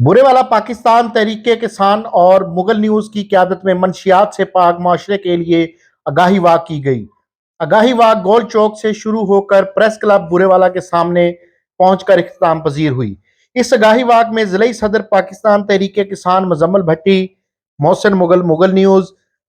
बुरेवाला पाकिस्तान तहरीके किसान और मुगल न्यूज की क़यादत में मंशियात से पाक माशरे के लिए आगाही वाक की गई। आगाही वाक गोल चौक से शुरू होकर प्रेस क्लब बुरेवाला के सामने पहुंचकर इख्तिताम पजीर हुई। इस आगाही वाक में ज़िले सदर पाकिस्तान तहरीके किसान मुजम्मल भट्टी, मोहसिन मुगल मुगल न्यूज,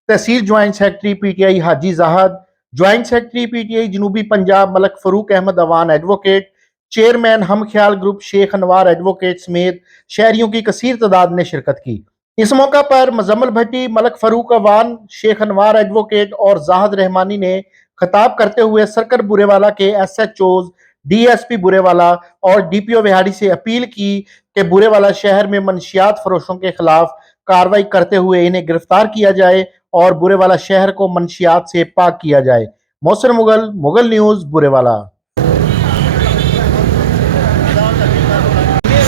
तहसील joint secretary PTI Haji Zahid, joint secretary PTI जनूबी पंजाब मलक फरूक अहमद अवान एडवोकेट, चेयरमैन हम ख्याल ग्रुप शेख अनवार एडवोकेट समेत शहरियों की कसीर तादाद ने शिरकत की। इस मौका पर मुजम्मल भट्टी, मलक फरूक अवान, शेख अनवार एडवोकेट और जाहद रहमानी ने खिताब करते हुए सरकर बुरेवाला के एसएचओज, डीएसपी बुरेवाला और डीपीओ विहाड़ी से अपील की कि बुरेवाला शहर में मंशियात फरोशों के खिलाफ कार्रवाई करते हुए इन्हें गिरफ्तार किया जाए और बुरेवाला शहर को मंशियात से पाक किया जाए। मोहसिन मुगल मुगल न्यूज बुरेवाला।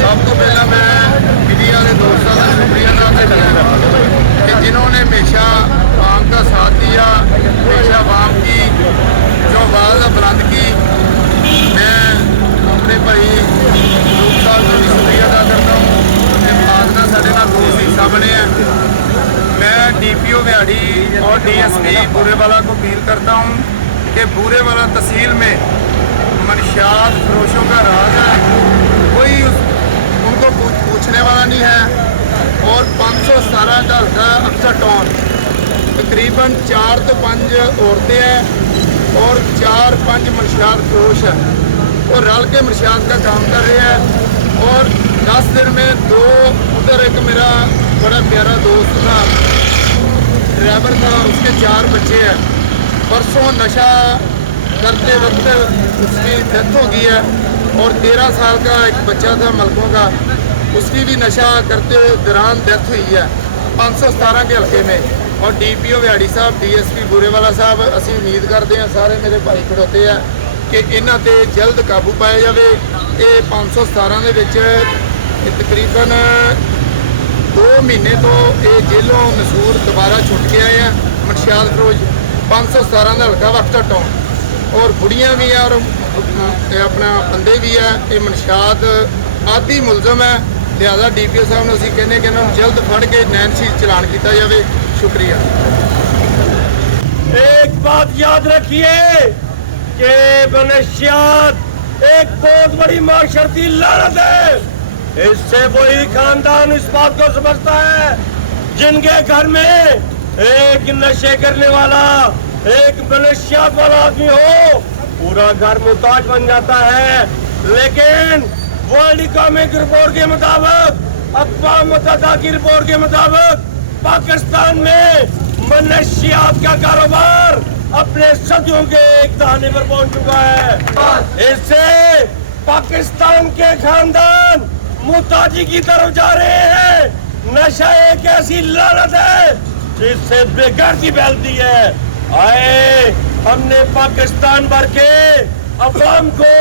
सब तो पहला मैं मीडिया के दोस्तों का शुक्रिया अदा करना कि जिन्होंने हमेशा आवाम का साथ दिया, हमेशा आवाम की जो आवाज़ बुलंद की। मैं अपने भाई फरूक साहब का भी शुक्रिया अदा करता हूँ कि फाजना साढ़े नाल दोस्त हिस्सा बने हैं। मैं डीपीओ विहाड़ी और डीएसपी बुरेवाला को अपील करता हूँ कि बुरेवाला तहसील में मंशियात फरोशों का राज है, कोई उनको पूछने वाला नहीं है। और 517 का हल्का अक्सर टाउन तकरीबन 4 तो 5 औरतें हैं और 4-5 मंशियात फरोश है और रल के मंशियात का काम कर रहे हैं। और 10 दिन में 2 उधर एक मेरा बड़ा प्यारा दोस्त था, ड्राइवर था, उसके 4 बच्चे हैं। परसों नशा करते वक्त उसकी डेथ हो गई है और 13 साल का एक बच्चा था मलकों का, उसकी भी नशा करते दौरान डेथ हुई है 517 के हल्के में। और डीपीओ विहाड़ी साहब, डीएसपी बुरेवाला साहब, असी उम्मीद करते हैं, सारे मेरे भाई खड़ोते हैं कि इन्हां ते जल्द काबू पाया जाए। ये 517 ਦੇ ਵਿੱਚ तकरीबन 2 महीने तो ये जेलों नसूर दोबारा छुट के आए हैं। मंशियात फरोश 517 का हल्का वक्त टाउन और बुढ़ियाँ भी हैं और अपना बंदे भी है। ये मंशियात आदि मुलजम है, लिहाजा डीपीओ साहब ने असीं कहने कि इन्होंने जल्द फड़ के नैनसी चलान किया जाए। शुक्रिया। एक बात याद रखिए कि मनशियात एक बहुत बड़ी माशरती लानत है। इससे वही खानदान इस बात को समझता है जिनके घर में एक नशे करने वाला, एक मनशियात वाला आदमी हो, पूरा घर मुहताज बन जाता है। लेकिन वर्ल्ड इकोनॉमिक रिपोर्ट के मुताबिक, अक़वाम मुत्तहिदा की रिपोर्ट के मुताबिक पाकिस्तान में मनशियात का कारोबार अपने सदियों के एक दहाने पर पहुंच चुका है। इससे पाकिस्तान के खानदान मुहताजी की तरफ जा रहे हैं। नशा एक ऐसी लानत है जिससे बेघरती फैलती है। आए हमने पाकिस्तान भर के अवाम को,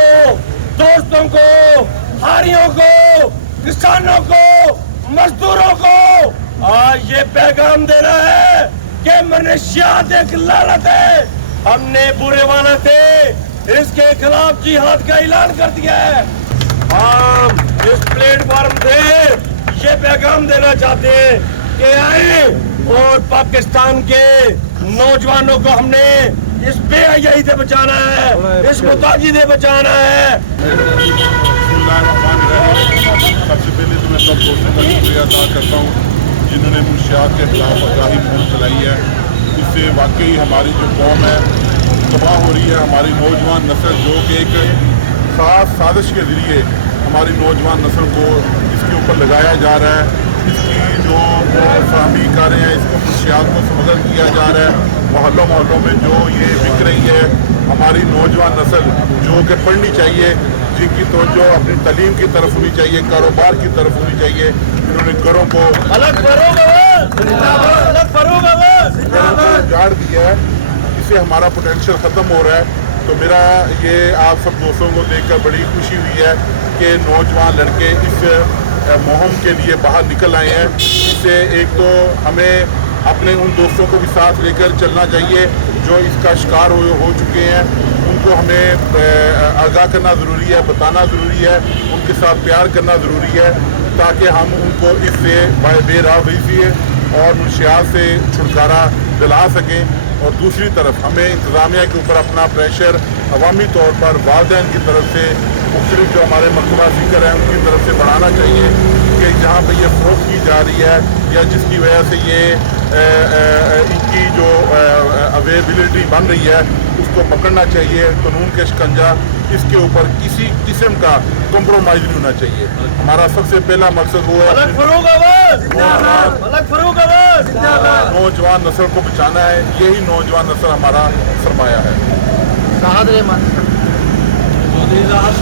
दोस्तों को, हारियों को, किसानों को, मजदूरों को आज ये पैगाम देना है कि मनशियात एक लानत है। हमने बुरेवाला से इसके खिलाफ जिहाद का ऐलान कर दिया है। हम इस प्लेटफॉर्म से ये पैगाम देना चाहते हैं कि आए और पाकिस्तान के नौजवानों को हमने इस बेहयाई से बचाना है, इस मुताजी से बचाना है। सबसे पहले तो मैं सब दोस्तों का शुक्रिया अदा करता हूँ जिन्होंने मंशियात के खिलाफ आगाही मुहिम चलाई है। इससे वाकई हमारी जो कौम है तबाह हो रही है। हमारी नौजवान नस्ल जो कि एक ख़ास साजिश के ज़रिए हमारी नौजवान नस्ल को इसके ऊपर लगाया जा रहा है, इसकी जो फराहमी कर रहे हैं, इसको मंशियात को स्मगल किया जा रहा है। मोहल्लों मोहल्लों में जो ये बिक रही है, हमारी नौजवान नस्ल जो कि पढ़नी चाहिए, जिनकी तवज्जो अपनी तालीम की तरफ होनी चाहिए, कारोबार की तरफ होनी चाहिए, इन्होंने घरों को उजाड़ दिया है। इससे हमारा पोटेंशियल ख़त्म हो रहा है। तो मेरा ये आप सब दोस्तों को देखकर बड़ी खुशी हुई है कि नौजवान लड़के इस मुहिम के लिए बाहर निकल आए हैं। इससे एक तो हमें अपने उन दोस्तों को भी साथ लेकर चलना चाहिए जो इसका शिकार हो चुके हैं। उनको हमें आगाह करना ज़रूरी है, बताना ज़रूरी है, उनके साथ प्यार करना ज़रूरी है। ताकि हम उनको इससे बेरावरी और मुनशियात से छुटकारा दिला सकें। और दूसरी तरफ हमें इंतज़ामिया के ऊपर अपना प्रेशर अवामी तौर पर वालिदैन की तरफ से मुख्तलिफ जो हमारे मकतबा फ़िक्र हैं उनकी तरफ से बढ़ाना चाहिए कि जहाँ पर ये फ़रोख्त की जा रही है या जिसकी वजह से ये इनकी जो अवेलेबिलिटी बन रही है उसको पकड़ना चाहिए। कानून के शिकंजा इसके ऊपर किसी किस्म का कम्प्रोमाइज़ नहीं होना चाहिए। हमारा सबसे पहला मकसद वो है नौजवान नस्ल को बचाना है। यही नौजवान नस्ल हमारा सरमाया है। चौधरी साहब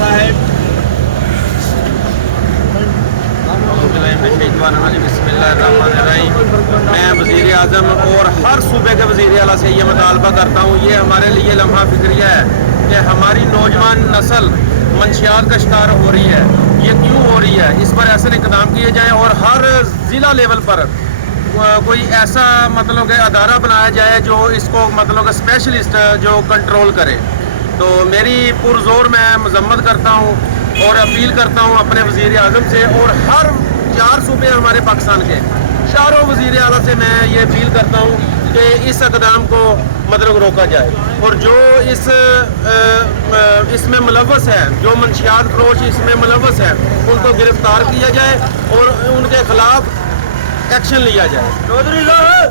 मैं वज़ीर आज़म और हर सूबे के वज़ीर आला से ये मुतालबा करता हूँ, ये हमारे लिए लम्हा फ़िक्रिया है कि हमारी नौजवान नस्ल मंशियात का शिकार हो रही है। ये क्यों हो रही है, इस पर ऐसे इक़दाम किए जाएँ और हर ज़िला लेवल पर कोई ऐसा मतलब कि अदारा बनाया जाए जो इसको मतलब स्पेशलिस्ट जो कंट्रोल करे। तो मेरी पुरज़ोर मैं मज़म्मत करता हूँ और अपील करता हूँ अपने वज़ीर आज़म से और हर 4 सूबे हमारे पाकिस्तान के चारों वज़ीर आला से मैं ये अपील करता हूँ कि इस इक़दाम को मतलब रोका जाए और जो इसमें मुलव्वस है, जो मंशियात फरोश इसमें मुलव्वस है, उनको गिरफ्तार किया जाए और उनके खिलाफ एक्शन लिया जाए। चौधरी साहब